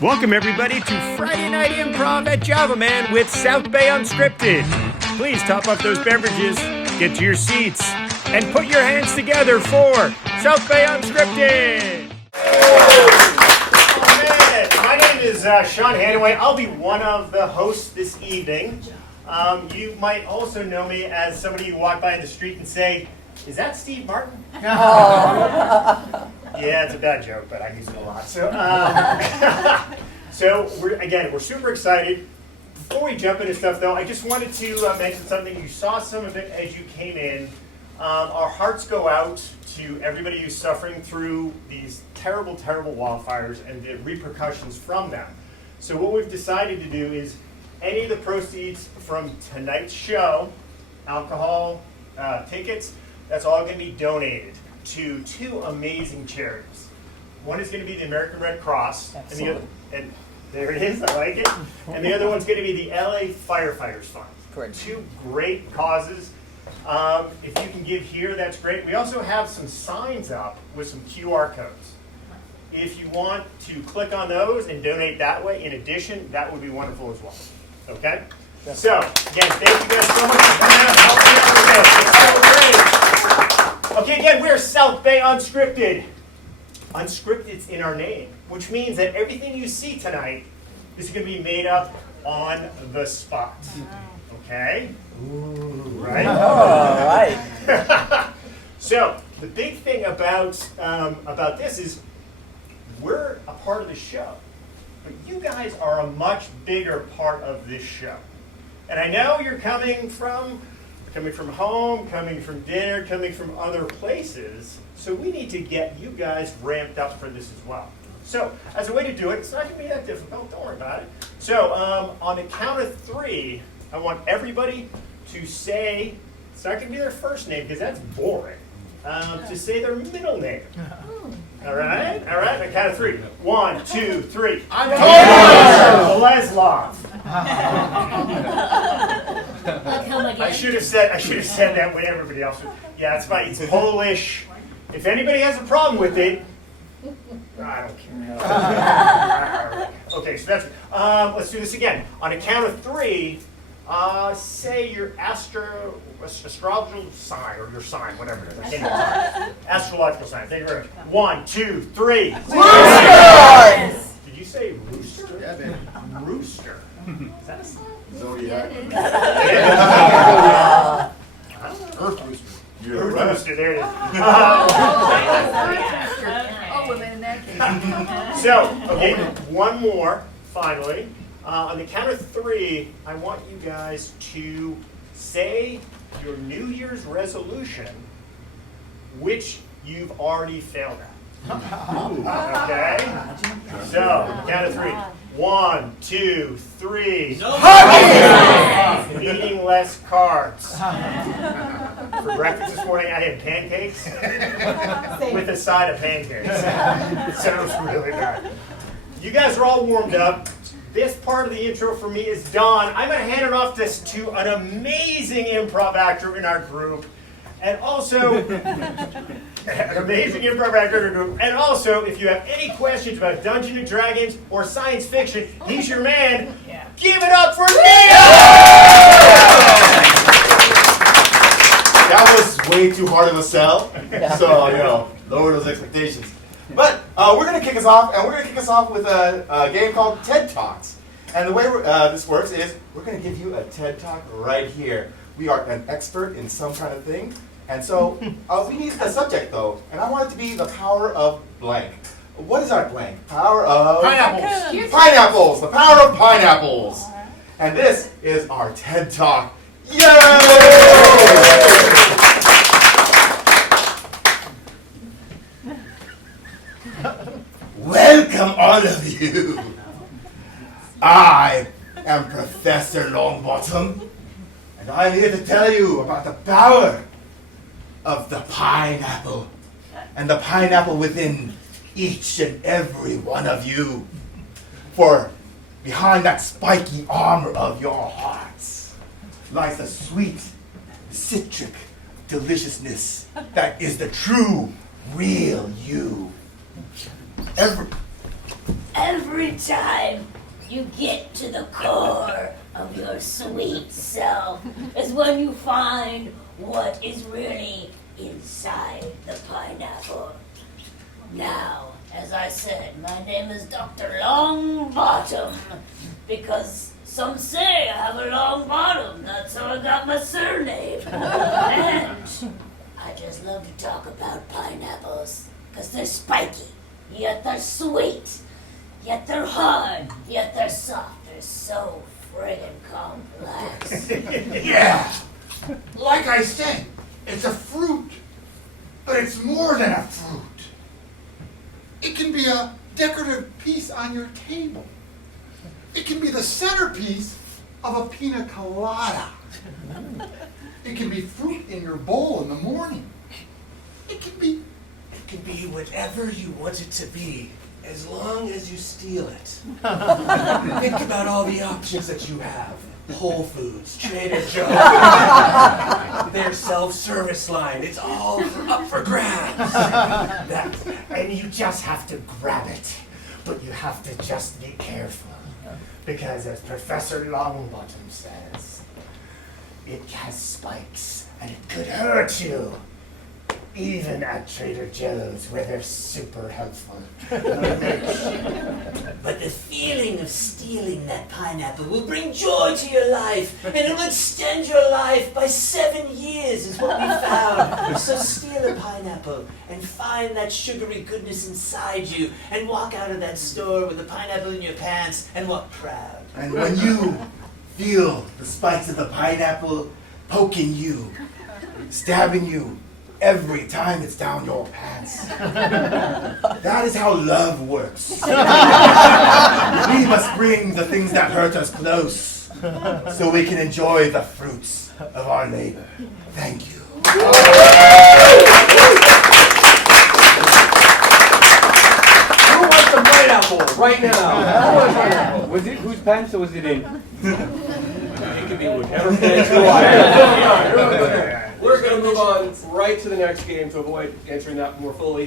Welcome everybody to Friday Night Improv at Java Man with South Bay Unscripted. Please top up those beverages, get to your seats, and put your hands together for South Bay Unscripted. My name is Sean Hanaway. I'll be one of the hosts this evening. You might also know me as somebody you walk by in the street and say, "Is that Steve Martin?" Yeah, it's a bad joke, but I use it a lot. So we're super excited. Before we jump into stuff, though, I just wanted to mention something. You saw some of it as you came in. Our hearts go out to everybody who's suffering through these terrible, terrible wildfires and the repercussions from them. So what we've decided to do is any of the proceeds from tonight's show, alcohol, tickets, that's all going to be donated to two amazing charities. One is going to be the American Red Cross, and there it is, I like it. And the other one's going to be the LA Firefighters Fund. Correct. Two great causes. If you can give here, that's great. We also have some signs up with some QR codes. If you want to click on those and donate that way, in addition, that would be wonderful as well. Okay? Yes. So, again, thank you guys so much for coming out and helping out with this. It's so great. Okay, again, we are South Bay Unscripted. Unscripted's in our name, which means that everything you see tonight is going to be made up on the spot. Okay? Ooh, right? Oh, right. So, the big thing about this is we're a part of the show. But you guys are a much bigger part of this show. And I know you're coming from home, coming from dinner, coming from other places. So we need to get you guys ramped up for this as well. So as a way to do it, it's not going to be that difficult. Don't worry about it. So on the count of three, I want everybody to say, it's not going to be their first name because that's boring, to say their middle name. All right? All right? On the count of three. 1, 2, 3. Leslov. I should have said that when everybody else was. Yeah, it's fine. It's Polish. If anybody has a problem with it, I don't care. Okay, so that's let's do this again. On a count of three, say your astrological sign or your sign, whatever it is. I can't remember. Astrological sign. Thank you very much. 1, 2, 3. Rooster! Did you say rooster? Yeah, baby. Rooster. Is that a sign? Zodiac. Earth rooster. Earth rooster, there it is. Women in that case. So, okay, one more, finally. On the count of three, I want you guys to say your New Year's resolution, which you've already failed at. Okay? So, count of three. 1, 2, 3. Eating less carbs. For breakfast this morning, I had pancakes with a side of pancakes. So it was really bad. You guys are all warmed up. This part of the intro for me is done. I'm going to hand it off to an amazing improv actor in our group. And also, an amazing improv actor in our group. And also, if you have any questions about Dungeons and Dragons or science fiction, he's your man. Yeah. Give it up for Neil! That was way too hard of a sell. So, lower those expectations. But we're going to kick us off, and we're going to kick us off with a game called TED Talks. And the way this works is we're going to give you a TED Talk right here. We are an expert in some kind of thing. And so we need a subject, though. And I want it to be the power of blank. What is our blank? Power of... Pineapples. Pineapples. The power of pineapples. And this is our TED Talk. Yay! Welcome, all of you. I am Professor Longbottom, and I'm here to tell you about the power of the pineapple, and the pineapple within each and every one of you. For behind that spiky armor of your hearts lies the sweet, citric deliciousness that is the true real you. Every time you get to the core of your sweet self is when you find what is really inside the pineapple. Now, as I said, my name is Dr. Longbottom because some say I have a long bottom. That's how I got my surname. And I just love to talk about pineapples because they're spiky, yet they're sweet, yet they're hard, yet they're soft. They're so friggin' complex. Yeah, like I said, it's a fruit, but it's more than a fruit. It can be a decorative piece on your table. It can be the centerpiece of a pina colada. It can be fruit in your bowl in the morning. It can be whatever you want it to be, as long as you steal it. Think about all the options that you have. Whole Foods, Trader Joe's, their self-service line. It's all up for grabs. And you just have to grab it. But you have to just be careful. Because as Professor Longbottom says, it has spikes and it could hurt you. Even at Trader Joe's, where they're super helpful. But the feeling of stealing that pineapple will bring joy to your life, and it will extend your life by 7 years, is what we found. So steal a pineapple and find that sugary goodness inside you, and walk out of that store with a pineapple in your pants and walk proud. And when you feel the spikes of the pineapple poking you, stabbing you, every time it's down your pants. That is how love works. We must bring the things that hurt us close so we can enjoy the fruits of our labor. Thank you. Who wants some pineapple right now? Who wants pineapple? Was it whose pants or was it in? It could be whatever pants you want. We're going to move on right to the next game to avoid answering that more fully.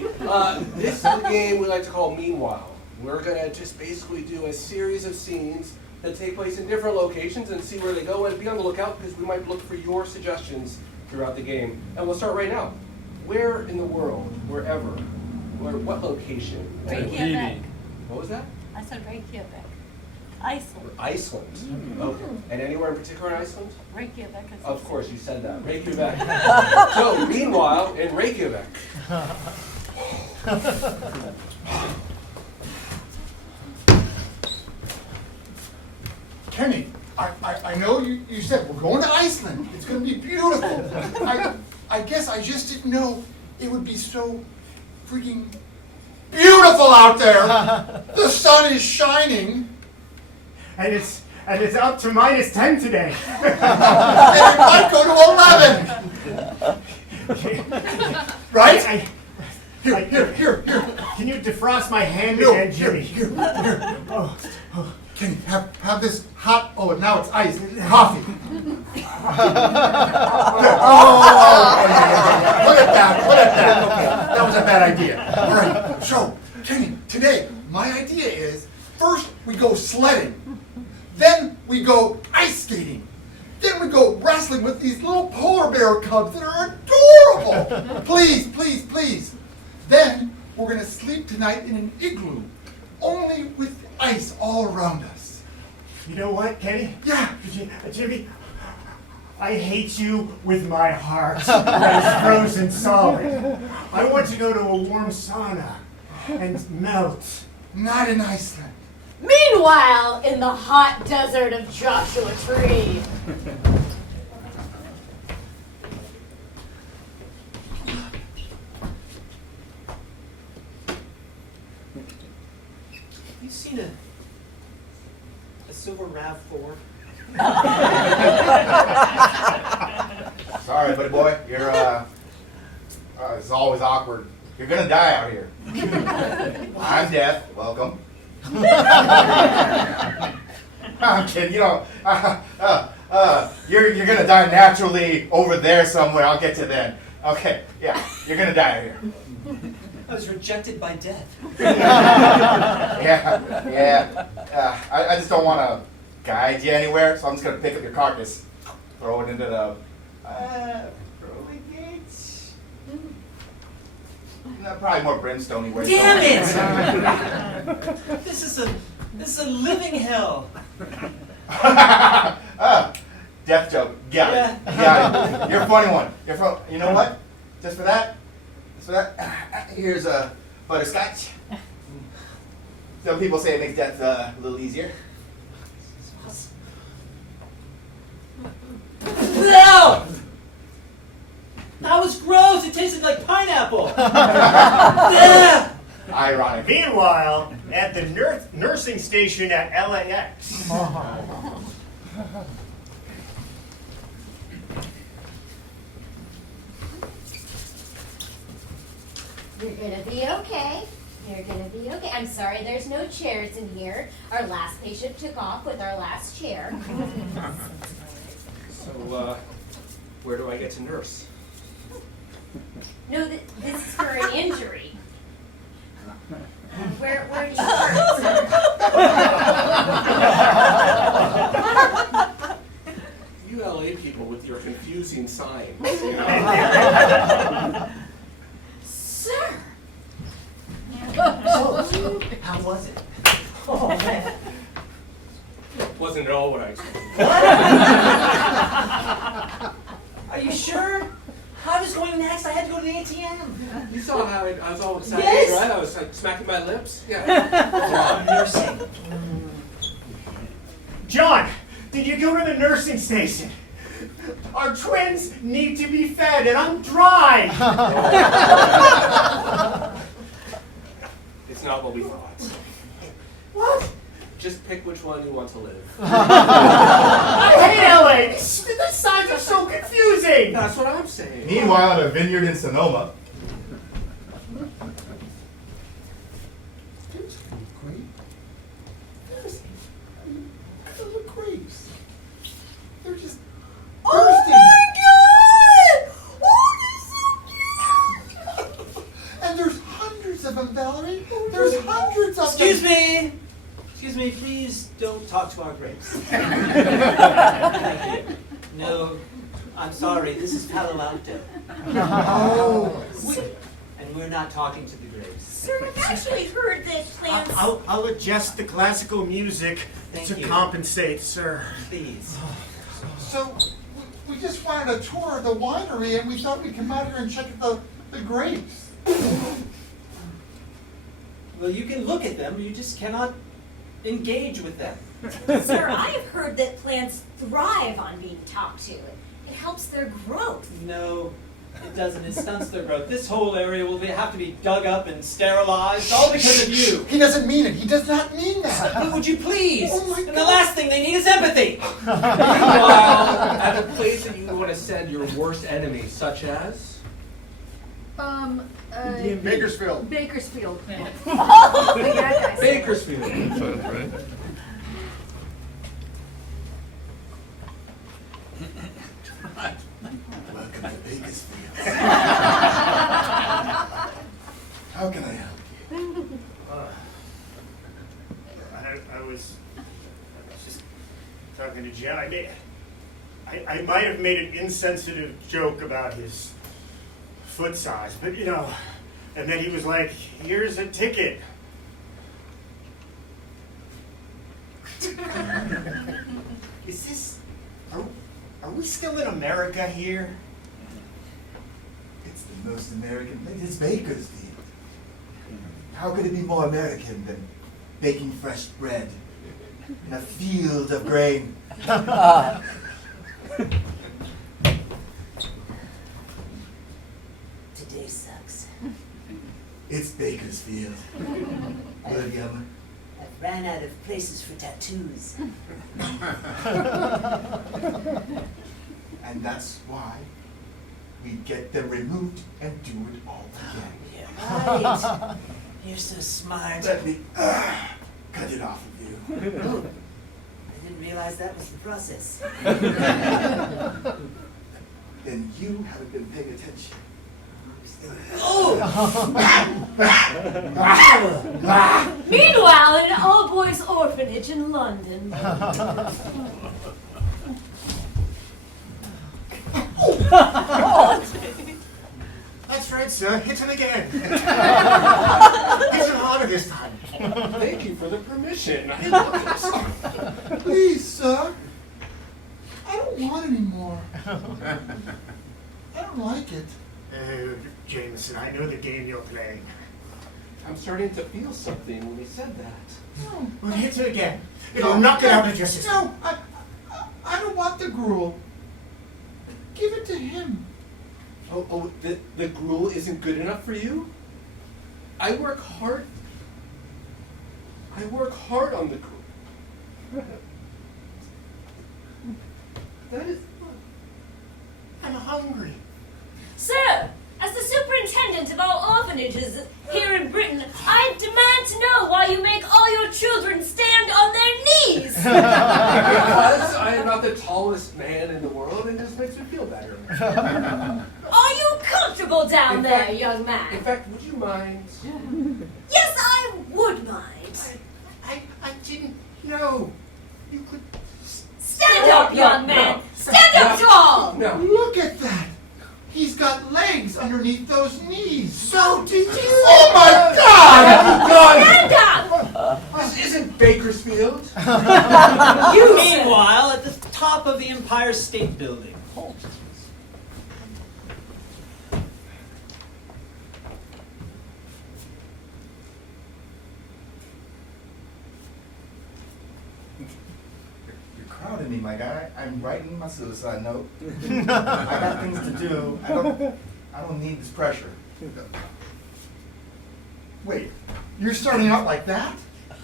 This is a game we like to call Meanwhile. We're going to just basically do a series of scenes that take place in different locations and see where they go, and be on the lookout because we might look for your suggestions throughout the game. And we'll start right now. Where in the world, wherever, what location? Reykjavik. What was that? I said Reykjavik. Iceland. Iceland. Okay. And anywhere in particular in Iceland? Reykjavik. is- Of course, you said that. Reykjavik. So, meanwhile, in Reykjavik. Kenny, I know you said we're going to Iceland. It's going to be beautiful. I guess I just didn't know it would be so freaking beautiful out there. The sun is shining. And it's up to -10 today. And it might go to 11. Right? Here. Can you defrost my hand No, again, Jimmy? here. Oh, Can you have this hot, now it's ice, coffee. Put it down. Okay, that was a bad idea. All right, so, Kenny, today, my idea is, first we go sledding, then we go ice skating, then we go wrestling with these little polar bear cubs that are adorable. Please. Then we're gonna sleep tonight in an igloo, only with ice all around us. you know what, Kenny? Yeah. Jimmy, I hate you with my heart. That is frozen solid. I want to go to a warm sauna and melt. Not in Iceland. Meanwhile, in the hot desert of Joshua Tree. You seen a silver RAV4? Sorry, buddy boy. You're, it's always awkward. You're gonna die out here. I'm Death. Welcome. I'm kidding. You're gonna die naturally over there somewhere. I'll get to then. Okay, yeah, you're gonna die here. I was rejected by death. Yeah. I just don't want to guide you anywhere, so I'm just gonna pick up your carcass, throw it into the pearly gates. No, probably more brimstone-y ways. Damn it! This is a living hell. Death joke. Got it. You're a funny one. You know what? Just for that, here's a butterscotch. Some people say it makes death a little easier. No! That was gross. It tasted like pineapple. Ironic. Meanwhile, at the nursing station at LAX. You're gonna be okay. You're gonna be okay. I'm sorry there's no chairs in here. Our last patient took off with our last chair. So, where do I get to nurse? No, this is for an injury. Where do you hurt, sir? You LA people with your confusing signs. Sir! How was it? Oh, man. Wasn't at all what I expected. Are you sure? How was going next? I had to go to the ATM. You saw how I was all excited, Yes. right? I was like smacking my lips. Yeah. Nursing. John, did you go to the nursing station? Our twins need to be fed, and I'm dry. It's not what we thought. What? Just pick which one you want to live. I hate LA. The signs are so confusing. That's what I'm saying. Meanwhile, at a vineyard in Sonoma. There's fruit grape. There's little grapes. They're just bursting. Oh, they're so cute! And there's hundreds of them, Valerie. There's hundreds of Excuse them. me. Excuse me, please don't talk to our grapes. No, I'm sorry, this is Palo Alto. Oh. And we're not talking to the grapes. Sir, I've actually heard that plants. I'll adjust the classical music Thank to you. compensate, sir. Please. So we just wanted a tour of the winery, and we thought we'd come out here and check the grapes. Well, you can look at them, you just cannot engage with them. Sir, I have heard that plants thrive on being talked to. It helps their growth. No, it doesn't. It stunts their growth. This whole area will have to be dug up and sterilized, all because of you. He doesn't mean it. He does not mean that. But would you please? Oh my And the God. last thing they need is empathy. Meanwhile, at a place that you would want to send your worst enemy, such as? Bakersfield. Bakersfield. Bakersfield. Welcome to Bakersfield. How can I help you? I was just talking to Jen. I might have made an insensitive joke about his foot size, but you know, and then he was like, "Here's a ticket." Is this? Are we still in America here? It's the most American place. It's Bakersfield. How could it be more American than baking fresh bread in a field of grain? Today sucks. It's Bakersfield. William. I ran out of places for tattoos. And that's why we get them removed and do it all again. Yeah, right. You're so smart. Let me cut it off of you. Oh, I didn't realize that was the process. Then you haven't been paying attention. Meanwhile, in an all-boys orphanage in London. That's right, sir. Hit him again. Hit him harder this time. Thank you for the permission. I love this. Please, sir. I don't want any more. I don't like it. Jameson, I know the game you're playing. I'm starting to feel something when he said that. No. Well, hit him again. It'll knock it out of your system. No, I don't want the gruel. Give it to him. Oh, the gruel isn't good enough for you? I work hard on the gruel. That is... I'm hungry. Sir, as the superintendent of our orphanages here in Britain, I demand to know why you make all your children stand on their knees. Because I am not the tallest man in the world, and this makes me feel better. Are you comfortable down there, young man? In fact, would you mind? Yes, I would mind. I didn't know. You could... Stand up, young man. Stand up tall. No. Look at that. He's got legs underneath those knees. So did you... Oh my God! Stand up. This isn't Bakersfield. Meanwhile, at the top of the Empire State Building. You're crowding me, my guy. I'm writing my suicide note. I got things to do. I don't need this pressure. Wait, you're starting out like that?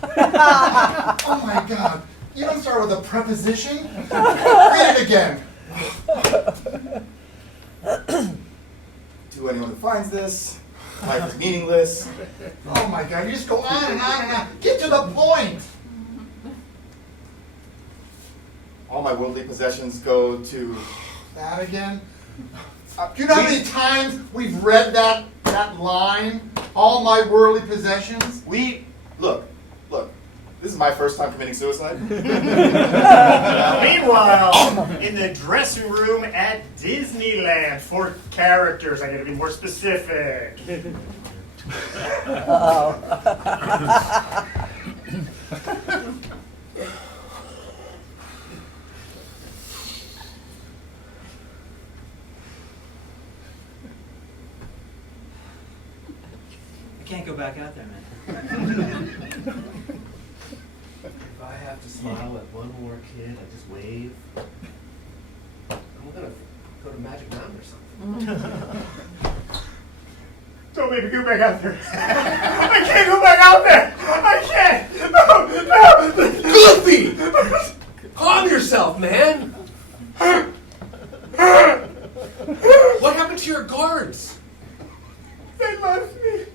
Oh my God. You don't start with a preposition? Read it again. To anyone who finds this, life is meaningless. Oh my God, you just go on and on and on. Get to the point. All my worldly possessions go to... That again? Do you know how many times we've read that line? All my worldly possessions? Look, this is my first time committing suicide. Meanwhile, in the dressing room at Disneyland for characters, I gotta be more specific. I can't go back out there, man. If I have to smile at one more kid, I just wave. I'm gonna go to Magic Mountain or something. Don't make me go back out there. I can't go back out there. I can't. No. Goofy! Calm yourself, man. What happened to your guards? They left me.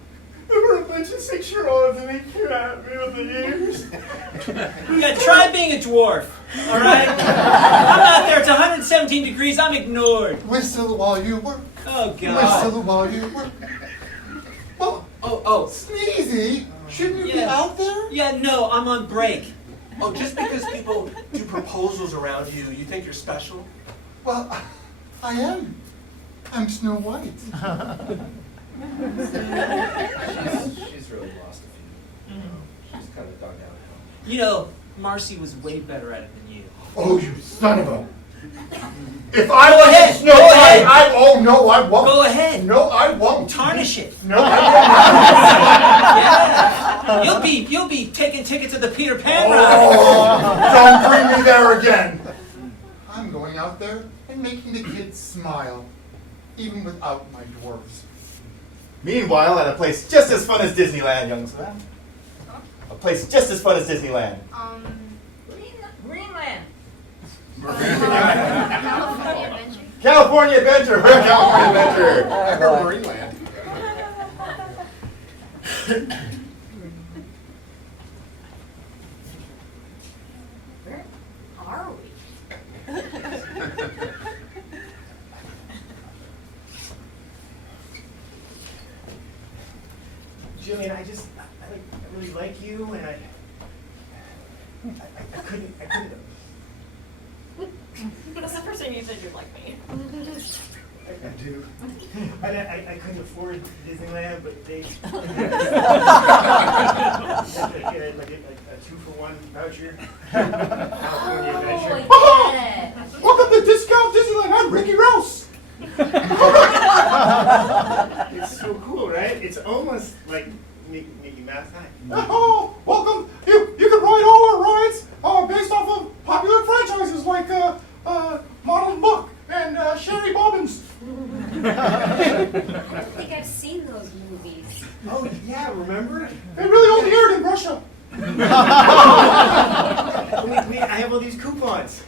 There were a bunch of 6-year-olds and they kidnapped me with the years. Yeah, try being a dwarf, all right? I'm out there, it's 117 degrees, I'm ignored. Whistle while you work. Oh, God. Whistle while you work. Well, Oh, Sneezy, shouldn't you be Yeah. out there? Yeah, no, I'm on break. just because people do proposals around you, you think you're special? Well, I am. I'm Snow White. She's really lost a few. She's kind of dug out. You know, Marcy was way better at it than you. Oh, you son of a... If I was ahead. Snow Go White, ahead. oh no, I won't. Go ahead. No, I won't. Tarnish it. No, I Yeah. You'll be taking tickets to the Peter Pan won't. ride. Oh, don't bring me there again. I'm going out there and making the kids smile, even without my dwarves. Meanwhile, at a place just as fun as Disneyland, young man. A place just as fun as Disneyland. Greenland. California California Adventure. Adventure. We're California Adventure. I heard Greenland. Where are we? Jillian, I really like you, and I couldn't. That's the first time you said you like me. I do. And I couldn't afford Disneyland, but they like a 2-for-1 voucher. California Adventure. Oh, yeah. Welcome to Discount Disneyland. I'm Ricky Rouse. It's so cool, right? It's almost like Mickey Mouse. Hi. Oh, welcome. You can ride all our rides based off of popular franchises like Model Buck and Sherry Bobbins. I don't think I've seen those movies. Oh yeah, remember? They really only aired in Russia. I have all these coupons.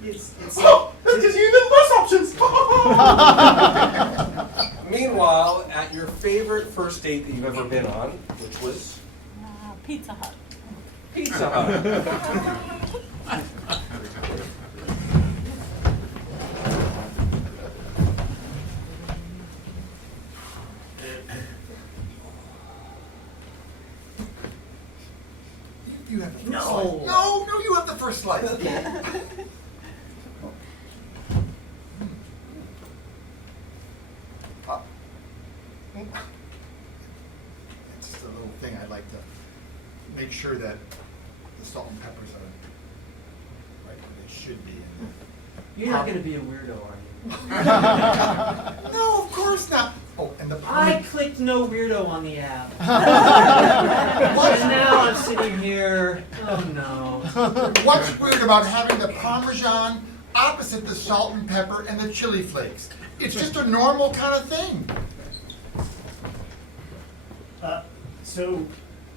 It's Oh, that gives you even less options. Meanwhile, at your favorite first date that you've ever been on, which was Pizza Hut. Pizza Hut. You have the first No. slice. No, you have the first slice. It's just a little thing I'd like to make sure that the salt and peppers are right where they should be. You're not going to be a weirdo, are you? No, of course not. Oh, and the I clicked no weirdo on the app. What's, And now I'm sitting here. Oh no. what's weird about having the Parmesan opposite the salt and pepper and the chili flakes? It's just a normal kind of thing. So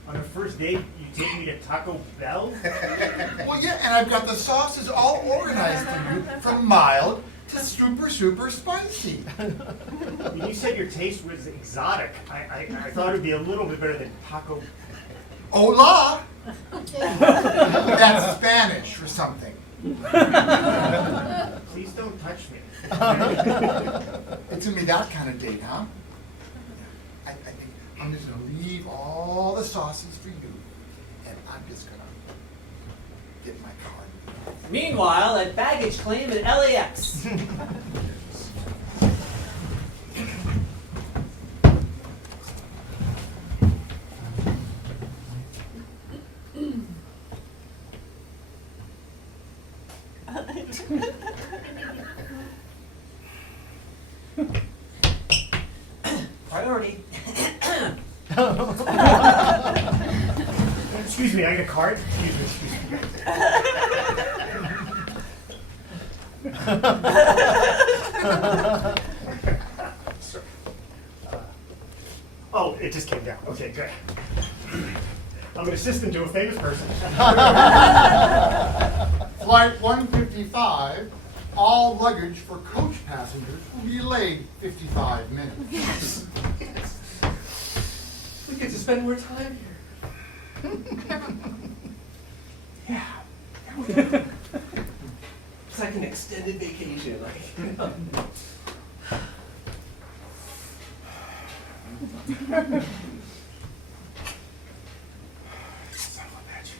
on a first date, you take me to Taco Bell? Well, yeah, and I've got the sauces all organized for you, from mild to super, super spicy. When you said your taste was exotic, I thought it would be a little bit better than Taco. Hola! That's Spanish for something. Please don't touch me. It's gonna be that kind of date, huh? I think I'm just gonna leave all the sauces for you, and I'm just gonna get my card. Meanwhile, at baggage claim at LAX. Priority. Excuse me, I got a card? Excuse me. Oh, it just came down. Okay, good. I'm an assistant to a famous person. Flight 155, all luggage for coach passengers will be delayed 55 minutes. Yes. We get to spend more time here. Yeah. It's like an extended vacation. Son of a bitch.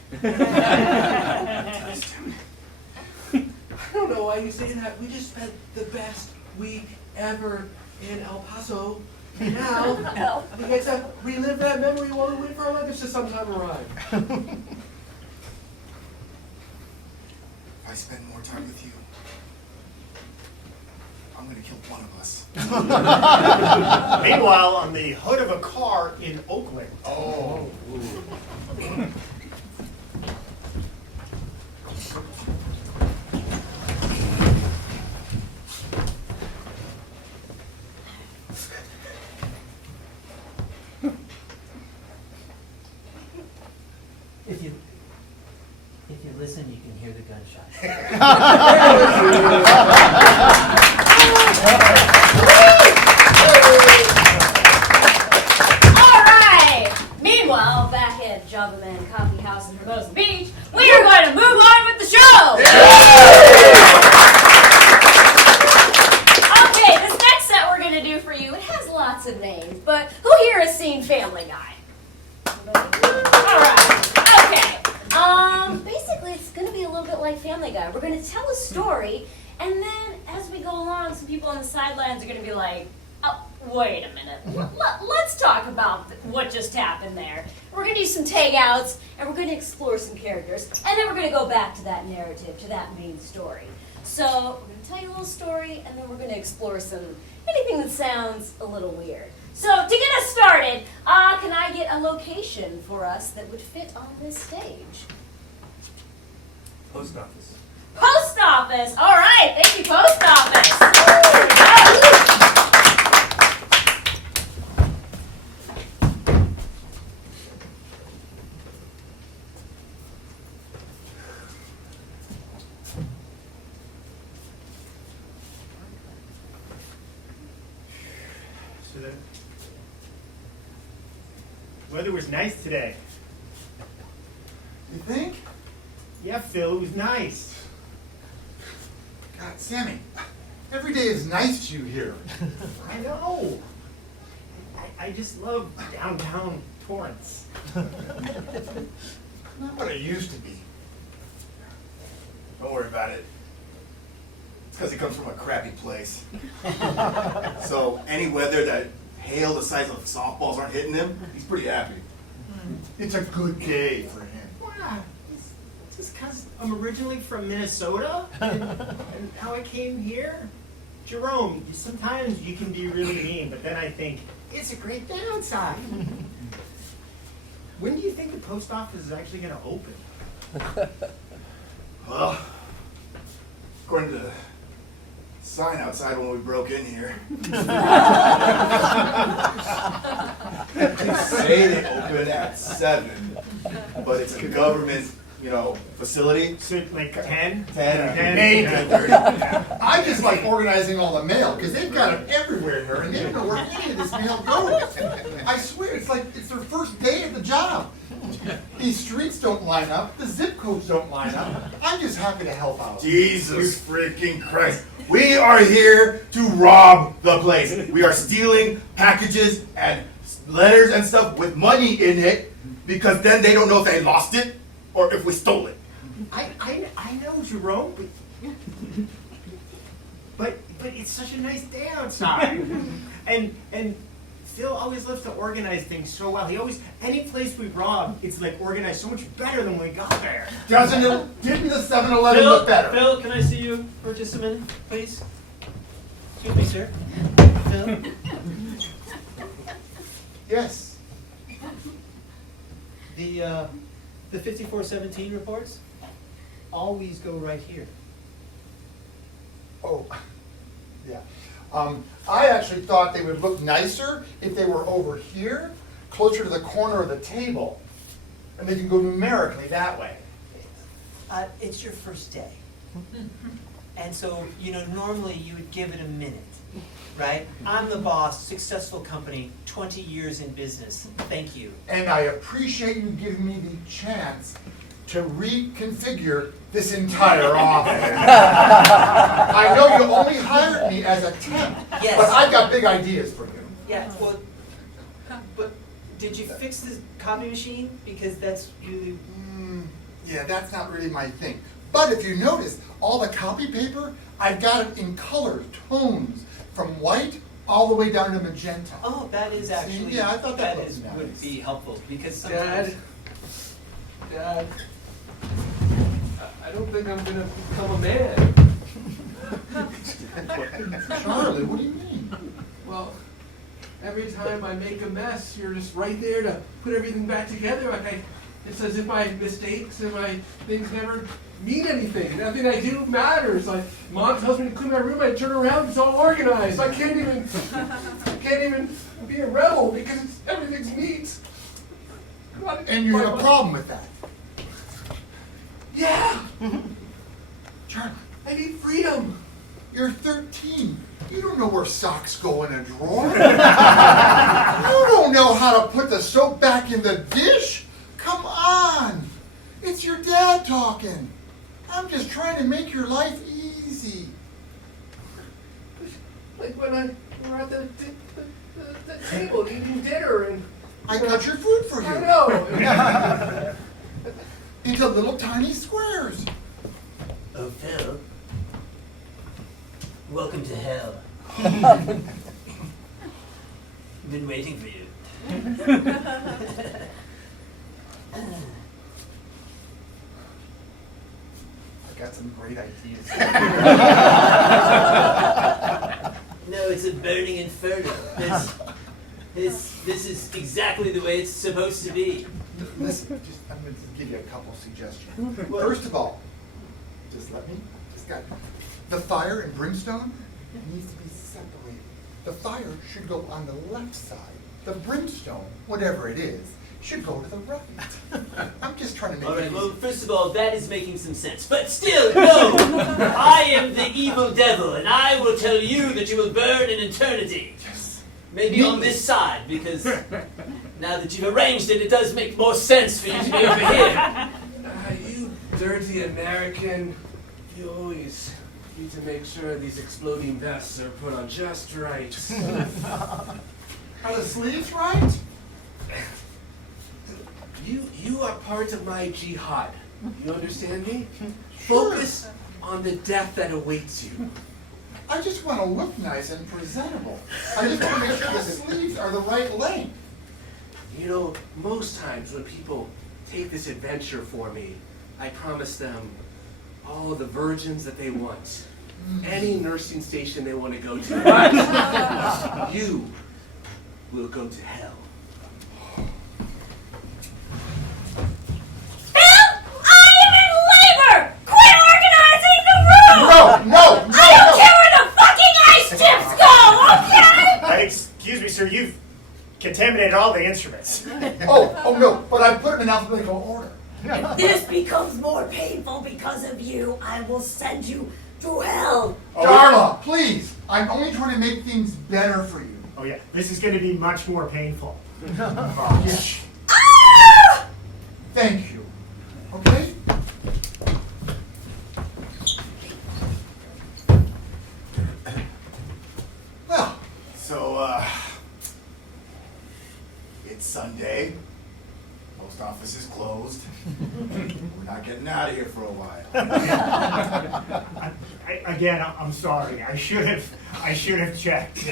I don't know why you say that. We just spent the best week ever in El Paso. And now, we get to relive that memory while we wait for our luggage to sometime arrive. If I spend more time with you, I'm gonna kill one of us. Meanwhile, on the hood of a car in Oakland. Oh. If you listen, you can hear the gunshots. Alright! Meanwhile, back at Java Man Coffee House in Hermosa Beach, we are going to move on with the show! Okay, this next set we're going to do for you, it has lots of names, but who here here has seen Family Guy? Alright, okay. Basically it's gonna be a little bit like Family Guy. We're gonna tell a story, and then as we go along, some people on the sidelines are gonna be like, oh, wait a minute. Let's talk about what just happened there. We're gonna do some takeouts, and we're gonna explore some characters, and then we're gonna go back to that narrative, to that main story. So we're gonna tell you a little story, and then we're gonna explore anything that sounds a little weird. So to get us started, can I get a location for us that would fit on this stage? Post office. Post office. All right, thank you, post office. So the weather was nice today. You think? Yeah, Phil, it was nice. God, Sammy, every day is nice to you here. I know. I just love downtown Torrance. Not what it used to be. Don't worry about it. It's because he comes from a crappy place. So any weather that hail the size of softballs aren't hitting him, he's pretty happy. It's a good day for him. Wow. It's just because I'm originally from Minnesota, and now I came here. Jerome, sometimes you can be really mean, but then I think, it's a great day outside. When do you think the post office is actually going to open? Well, according to the sign outside when we broke in here, they say they open at 7, but it's a government, facility. So like 10? 10, Maybe. 10:30. I just like organizing all the mail, because they've got it everywhere here, and they don't know where any of this mail goes. I swear, it's like it's their first day at the job. These streets don't line up, the zip codes don't line up. I'm just happy to help out. Jesus freaking Christ. We are here to rob the place. We are stealing packages and letters and stuff with money in it, because then they don't know if they lost it or if we stole it. I know, Jerome, but it's such a nice day outside. and Phil always loves to organize things so well. Any place we rob, it's like organized so much better than when we got there. Didn't the 7-Eleven look better? Phil, can I see you for just a minute, please? Excuse me, sir. Phil? Yes. The 5417 reports always go right here. Oh, yeah. I actually thought they would look nicer if they were over here, closer to the corner of the table. And they can go numerically that way. It's your first day. And so, normally you would give it a minute, right? I'm the boss, successful company, 20 years in business. Thank you. And I appreciate you giving me the chance to reconfigure this entire office. I know you only hired me as a temp, Yes. but I've got big ideas for you. Yeah, well, but did you fix the copy machine? Because that's really... Yeah, that's not really my thing. But if you notice, all the copy paper, I've got it in color, tones, from white all the way down to magenta. Oh, that is actually... Yeah, I thought that that was is, nice. would be helpful, because sometimes... Dad, I don't think I'm gonna become a man. Charlie, what do you mean? Well, every time I make a mess, you're just right there to put everything back together. It's as if my mistakes and my things never mean anything. Nothing I do matters. Like, Mom tells me to clean my room, I turn around, it's all organized. I can't even be a rebel because everything's neat. And you have a problem with that? Yeah, Charlie, I need freedom. you're 13. You don't know where socks go in a drawer. You don't know how to put the soap back in the dish. Come on. It's your dad talking. I'm just trying to make your life easy. Like when we're at the table eating dinner I cut your food for you. I know. Into little tiny squares. Oh, Phil. Welcome to hell. Been waiting for you. I got some great ideas. No, it's a burning inferno. This is exactly the way it's supposed to be. Listen, I'm going to give you a couple suggestions. First of all, the fire and brimstone needs to be separated. The fire should go on the left side. The brimstone, whatever it is, should go to the right. I'm just trying to make All it right, easy. well, first of all, that is making some sense. But still, no! I am the evil devil, and I will tell you that you will burn in eternity. Yes. Maybe on this side, because now that you've arranged it, it does make more sense for you to be over here. You dirty American. You always need to make sure these exploding vests are put on just right. Are the sleeves right? You are part of my jihad. You understand me? Sure. Focus on the death that awaits you. I just want to look nice and presentable. I just want to make sure the sleeves are the right length. You know, most times when people take this adventure for me, I promise them all the virgins that they want, any nursing station they want to go to. But you will go to hell. Excuse me, sir, you've contaminated all the instruments. Oh no, but I put them in alphabetical order. If this becomes more painful because of you, I will send you to hell. Darla, please, I'm only trying to make things better for you. Oh yeah, this is going to be much more painful. Yes. Thank you. Okay? Well, So, it's Sunday. Post office is closed. We're not getting out of here for a while. I'm sorry. I should have checked.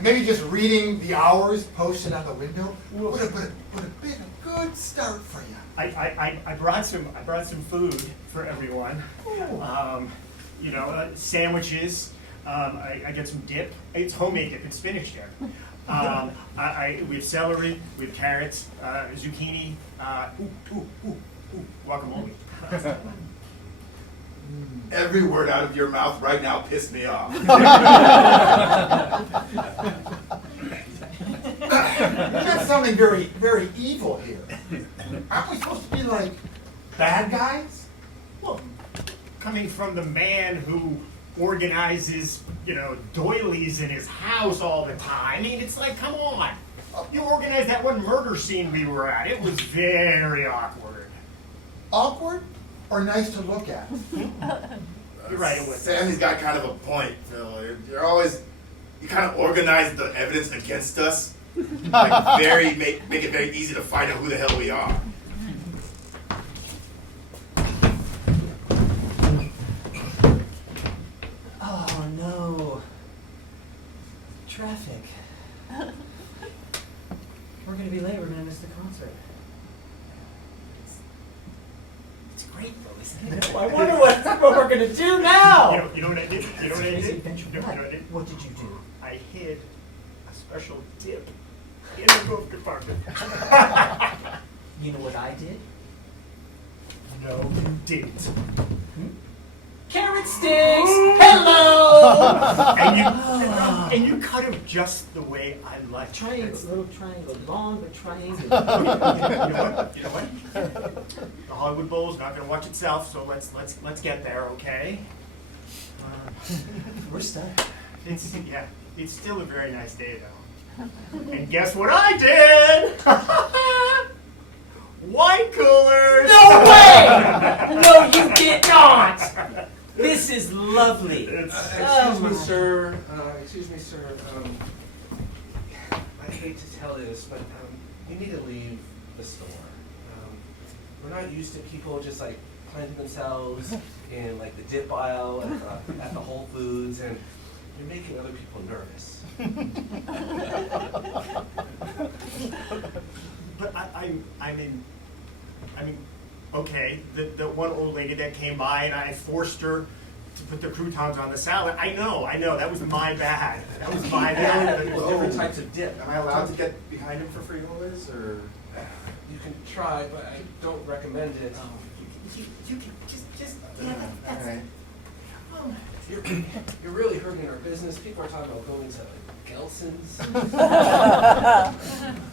maybe just reading the hours posted on the window would have been a good start for you. I brought some food for everyone. Sandwiches. I get some dip. It's homemade dip. It's spinach dip. We have celery. We have carrots. Zucchini. Guacamole. Every word out of your mouth right now pissed me off. You're not sounding very, very evil here. Aren't we supposed to be like bad guys? Well, coming from the man who organizes, doilies in his house all the time. I mean, it's like, come on. You organized that one murder scene we were at. It was very awkward. Awkward or nice to look at? You're right, it was. Sammy's got kind of a point, Phil. You kind of organize the evidence against us. Like make it very easy to find out who the hell we are. Oh no. Traffic. We're gonna be late, we're gonna miss the concert. It's great though, isn't it? I wonder what we're gonna do now! You know what I did? You know what I did? You know what I did? What did you do? I hid a special dip in the glove compartment. You know what I did? No, you didn't. Carrot sticks! Hello! And you cut him just the way I like. Triangle, little triangle, long but triangle. You know what? The Hollywood Bowl's not going to watch itself, so let's get there, okay? We're stuck. It's still a very nice day though. And guess what I did? Wine coolers! No way! No, you did not! This is lovely. Excuse me, sir. I hate to tell you this, but you need to leave the store. We're not used to people just like planting themselves in like the dip aisle at the Whole Foods, and you're making other people nervous. But I mean, okay, the one old lady that came by and I forced her to put the croutons on the salad. I know, that was my bad. That was my bad. There's different types of dip. Am I allowed to get behind him for friolas, or? You can try, but I don't recommend it. You can just yeah, that's Alright. You're really hurting our business. People are talking about going to Gelson's. no,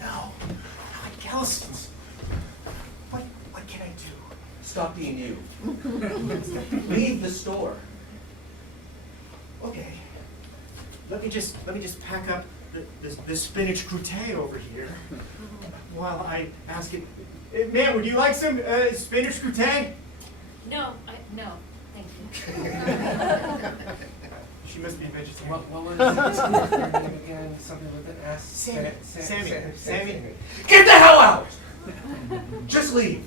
not Gelson's. What can I do? Stop being you. Leave the store. Okay. Let me just pack up the spinach croûte over here while I ask it. Ma'am, would you like some spinach croûte? No, no, thank you. She must be a vegetarian. What was your name again? Something with an S? Sammy. Get the hell out! Just leave.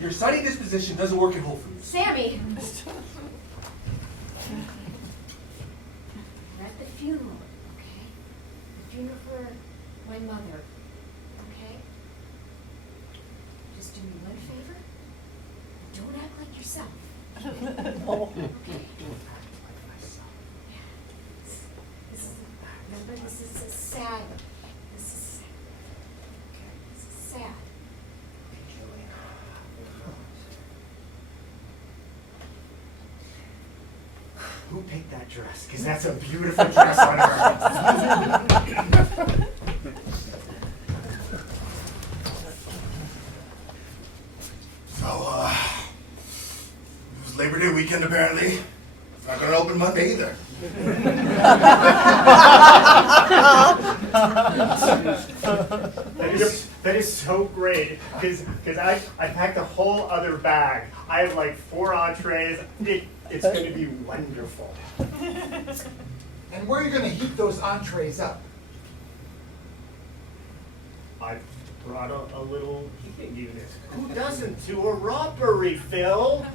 Your sunny disposition doesn't work at Whole Foods. Sammy! We're at the funeral, okay? The funeral for my mother, okay? Just do me one favor. Don't act like yourself. Okay? Remember, this is sad. This is sad. Who picked that dress? Because that's a beautiful dress on her. So, it was Labor Day weekend apparently. It's not gonna open Monday either. That is so great because I packed a whole other bag. I have like 4 entrees. It's going to be wonderful. And where are you gonna heat those entrees up? I brought a little heating unit. Who doesn't to a robbery, Phil?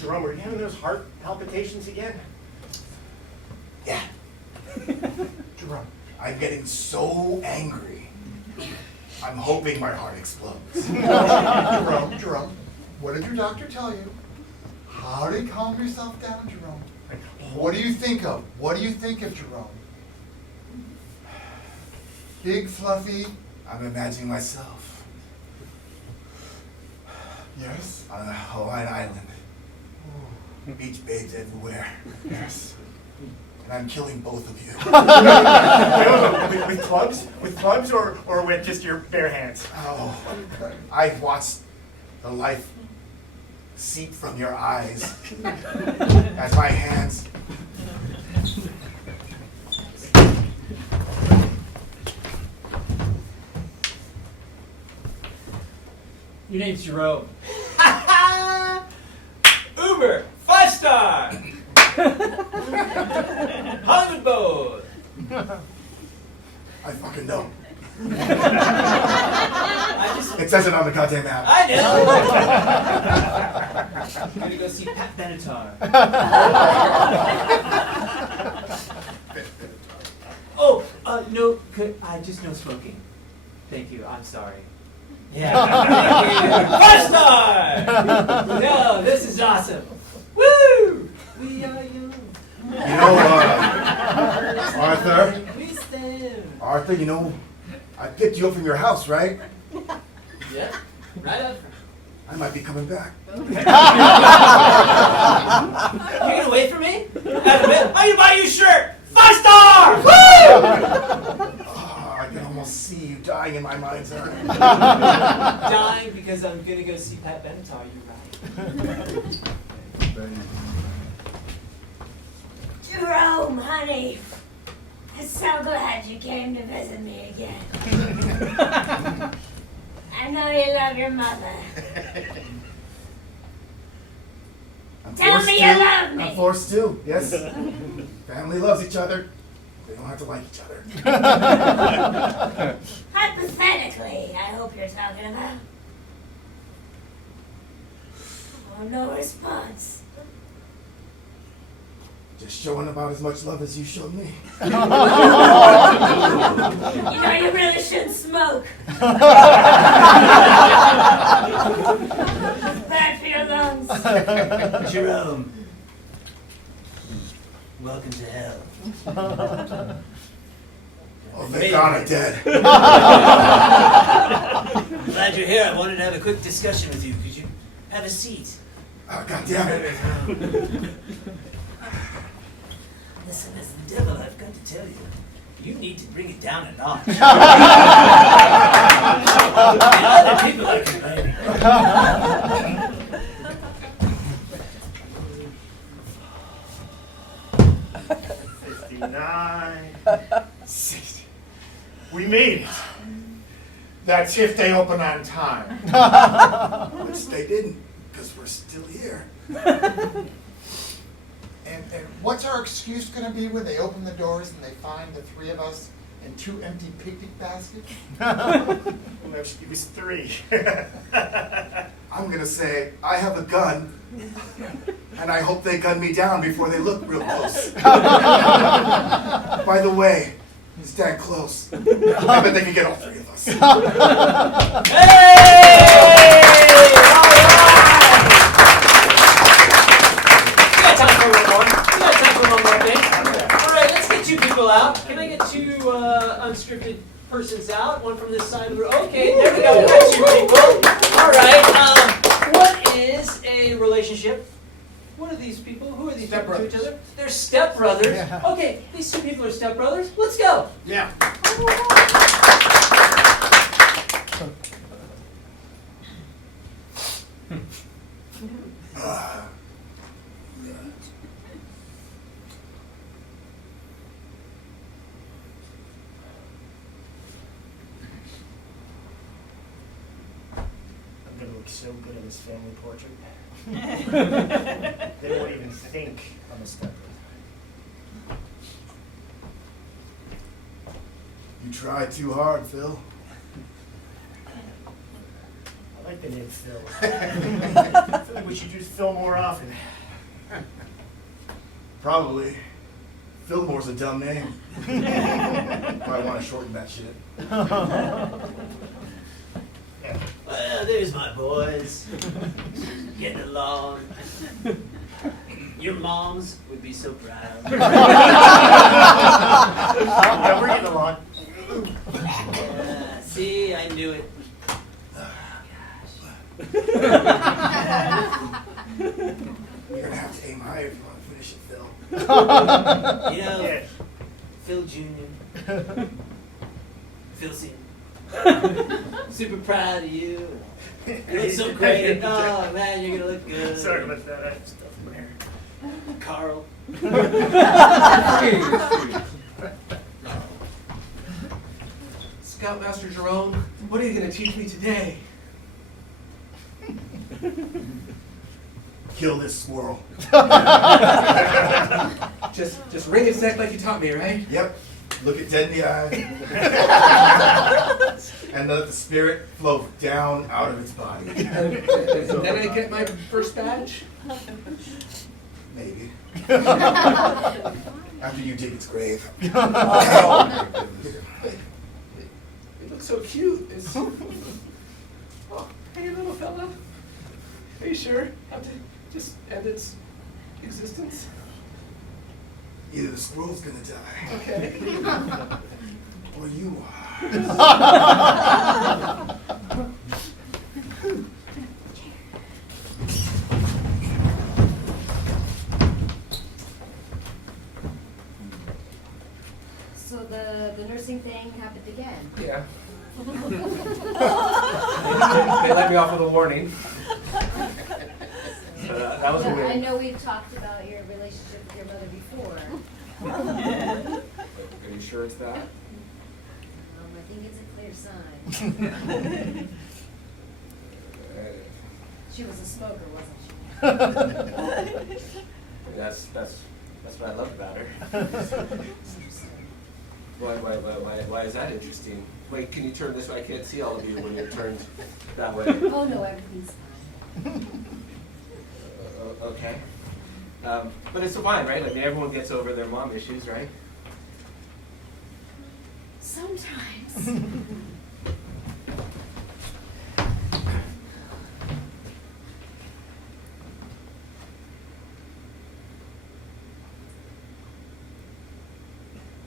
Jerome, are you having those heart palpitations again? Yeah. Jerome. I'm getting so angry. I'm hoping my heart explodes. Jerome, what did your doctor tell you? How to calm yourself down, Jerome? What do you think of? What do you think of, Jerome? Big, fluffy. I'm imagining myself Yes. on a Hawaiian island. Beach babes everywhere. Yes. And I'm killing both of you. With clubs? With clubs or with just your bare hands? Oh, I've watched the life seep from your eyes as my hands. Your name's Jerome. Uber, 5-star. Hollywood Bowl. I fucking know. I just, It says it on the goddamn app. I know. I'm gonna go see Pat Benatar. Oh, no, just no smoking. Thank you. I'm sorry. Yeah. Thank you. 5-star. No, this is awesome. Woo! We are you. You know, Arthur, We stand. Arthur, you know, I picked you up from your house, right? Yeah. Right up. I might be coming back. You're gonna wait for me? I'm gonna buy you a shirt. 5-star. Woo! Oh, I can almost see you dying in my mind's eye. Dying because I'm gonna go see Pat Benatar. You're right. Jerome, honey, I'm so glad you came to visit me again. I know you love your mother. I'm Tell forced me to. you love me. I'm forced to, yes. Family loves each other. They don't have to like each other. Hypothetically, I hope you're talking about. Oh, no response. Just showing about as much love as you showed me. You know, you really should smoke. Bad for your lungs. Jerome, welcome to hell. Oh, thank God I'm dead. Glad you're here. I wanted to have a quick discussion with you. Could you have a seat? Oh, God damn it. Listen, as the devil, I've got to tell you, you need to bring it down a notch. And other people are complaining. 59, 60. We made it. That's if they open on time. Which they didn't, because we're still here. And what's our excuse going to be when they open the doors and they find the three of us and two empty picnic baskets? It was 3. I'm going to say, I have a gun, and I hope they gun me down before they look real close. By the way, stand close. I bet they can get all 3 of us. Hey! We got time for one more. We got time for one more thing. All right, let's get you people out. Can I get 2 unscripted persons out? One from this side of the room. Okay, there we go. We got 2 people. All right. What is a relationship? What are these people? Who are these people to each other? They're stepbrothers. Yeah. Okay, these 2 people are stepbrothers. Let's go. Yeah. I'm going to look so good in this family portrait. They won't even think I'm a stepbrother. You tried too hard, Phil. I like the name Phil. I feel like we should use Phil more often. Probably. Fillmore's a dumb name. Probably want to shorten that shit. Yeah. Well, there's my boys. Getting along. Your moms would be so proud. Yeah, we're getting along. Yeah, see, I knew it. You're going to have to aim higher if you want to finish it, Phil. You know, Yeah. Phil Jr. Phil Sr. Super proud of you. You look so great. Oh man, you're gonna look good. Sorry about that. I have stuff in my hair. Carl. Scoutmaster Jerome, what are you going to teach me today? Kill this squirrel. Just wring its neck like you taught me, right? Yep. Look it dead in the eye. And let the spirit flow down out of its body. Then I get my first badge? Maybe. After you dig its grave. Oh, It looks so cute. It's... Oh, hey, little fella. Are you sure? Have to just end its existence? Either the squirrel's gonna die, Okay. or you are. So the nursing thing happened again. Yeah. They let me off with a warning. That was a I win. know we've talked about your relationship with your mother before. Are you sure it's that? I think it's a clear sign. She was a smoker, wasn't she? That's what I loved about her. Why is that interesting? Wait, can you turn this way? I can't see all of you when you're turned that way. Oh no, everything's fine. Okay. But it's fine, right? Like everyone gets over their mom issues, right? Sometimes.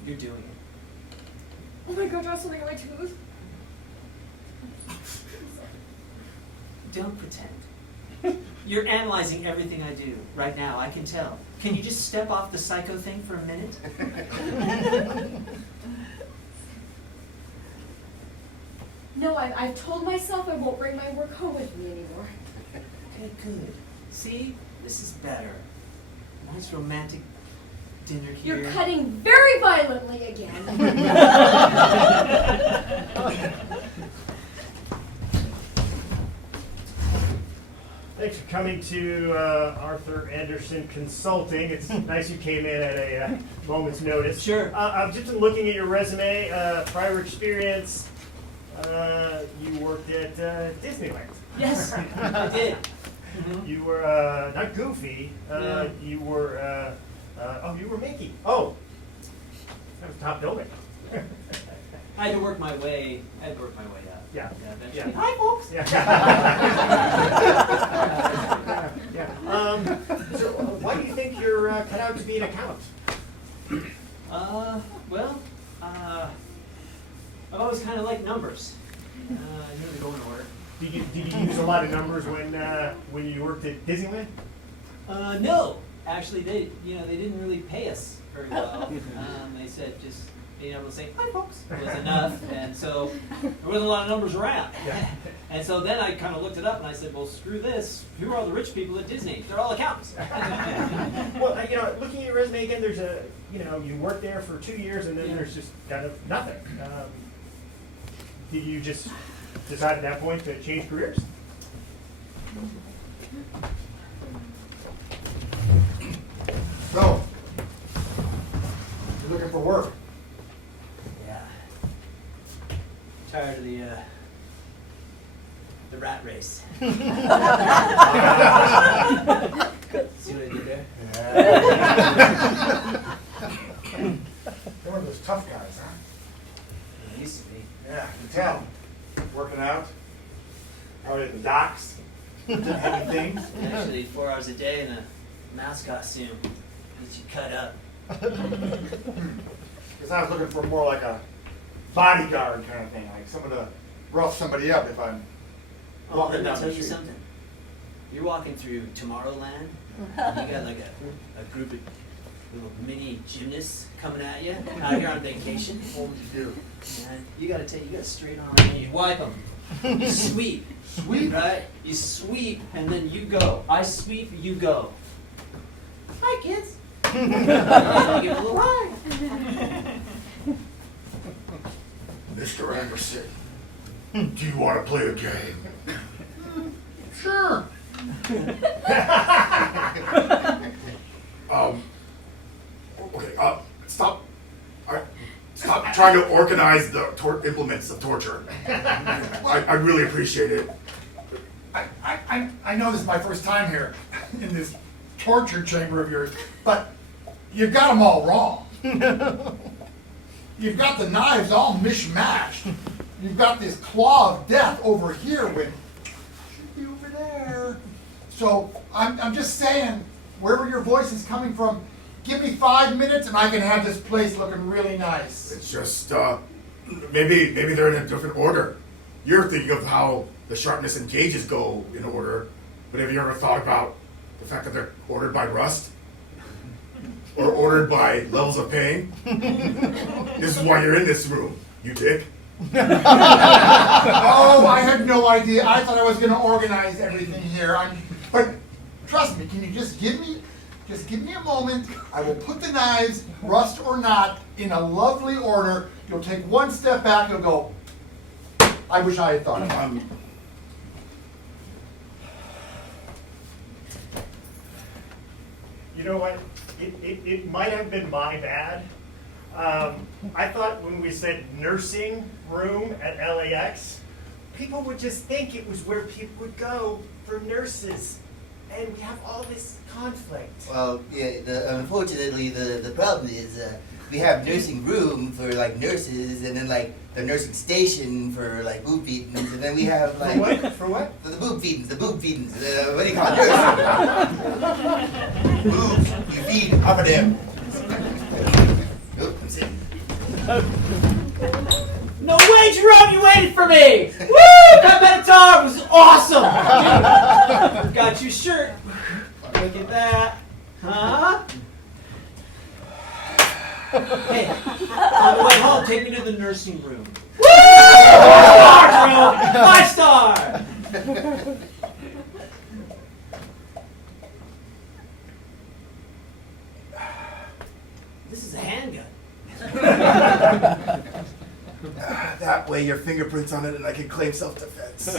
You're doing it. Oh my god, do I have something on my tooth? Don't pretend. You're analyzing everything I do right now, I can tell. Can you just step off the psycho thing for a minute? No, I've told myself I won't bring my work home with me anymore. Okay, good. See? This is better. Nice romantic dinner here. You're cutting very violently again. Thanks for coming to Arthur Anderson Consulting. It's nice you came in at a moment's notice. Sure. I've just been looking at your resume, prior experience. You worked at Disneyland. Yes, I did. You were not Goofy. No. You were you were Mickey. Oh, that was top billing. I had to work my way up. Yeah. Eventually. Yeah. Hi, folks. Yeah. So why do you think you're cut out to be an accountant? I've always kind of liked numbers. I knew they go in order. Did you use a lot of numbers when you worked at Disneyland? No, actually, they didn't really pay us very well. They said just being able to say hi, folks was enough, and so there wasn't a lot of numbers around. Yeah. And so then I kind of looked it up, and I said, well, screw this. Who are all the rich people at Disney? They're all accountants. Well, looking at your resume again, there's you worked there for 2 years, and then there's just kind of nothing. Did you just decide at that point to change careers? So, you're looking for work. Yeah. Tired of the rat race. See what I did there? Yeah. You're one of those tough guys, huh? It used to be. Yeah, I can tell. Working out, probably at the docks, heavy things. Actually, 4 hours a day in a mouse costume that you cut up. Because I was looking for more like a bodyguard kind of thing, like someone to rough somebody up if I'm Oh, walking let me down tell the you street. something. You're walking through Tomorrowland, and you got like a group of little mini gymnasts coming at you out here on vacation. What would you do? And you gotta straight arm and you wipe them. You sweep. Sweep? Right? You sweep and then you go. I sweep, you go. Hi, kids. And you give a little ride. Mr. Anderson, do you want to play a game? Sure. Okay, stop. Stop trying to organize the implements of torture. I really appreciate it. I know this is my first time here in this torture chamber of yours, but you've got them all wrong. You've got the knives all mishmashed. You've got this claw of death over here when it should be over there. So I'm just saying, wherever your voice is coming from, give me 5 minutes and I can have this place looking really nice. It's just, maybe they're in a different order. You're thinking of how the sharpness and gauges go in order, but have you ever thought about the fact that they're ordered by rust? Or ordered by levels of pain? This is why you're in this room, you dick. Oh, I had no idea. I thought I was going to organize everything here. But trust me, can you just give me a moment. I will put the knives, rust or not, in a lovely order. You'll take one step back, you'll go, I wish I had thought of that. You know what? It might have been my bad. I thought when we said nursing room at LAX, people would just think it was where people would go for nurses. And we have all this conflict. Well, yeah. Unfortunately, the problem is we have nursing room for like nurses, and then like the nursing station for like boob feedings, and then we have like For what? For what? For the boob feedings. What do you call it? Nurse. Boobs. You feed up of them. Oop, I'm sitting. No way, Jerome, you waited for me! Woo! That Minotaur was awesome! Got your shirt. Look at that. Huh? Hey, on the way home, take me to the nursing room. Woo! 5 star, Jerome! 5 star! This is a handgun. That way your fingerprints on it and I can claim self-defense.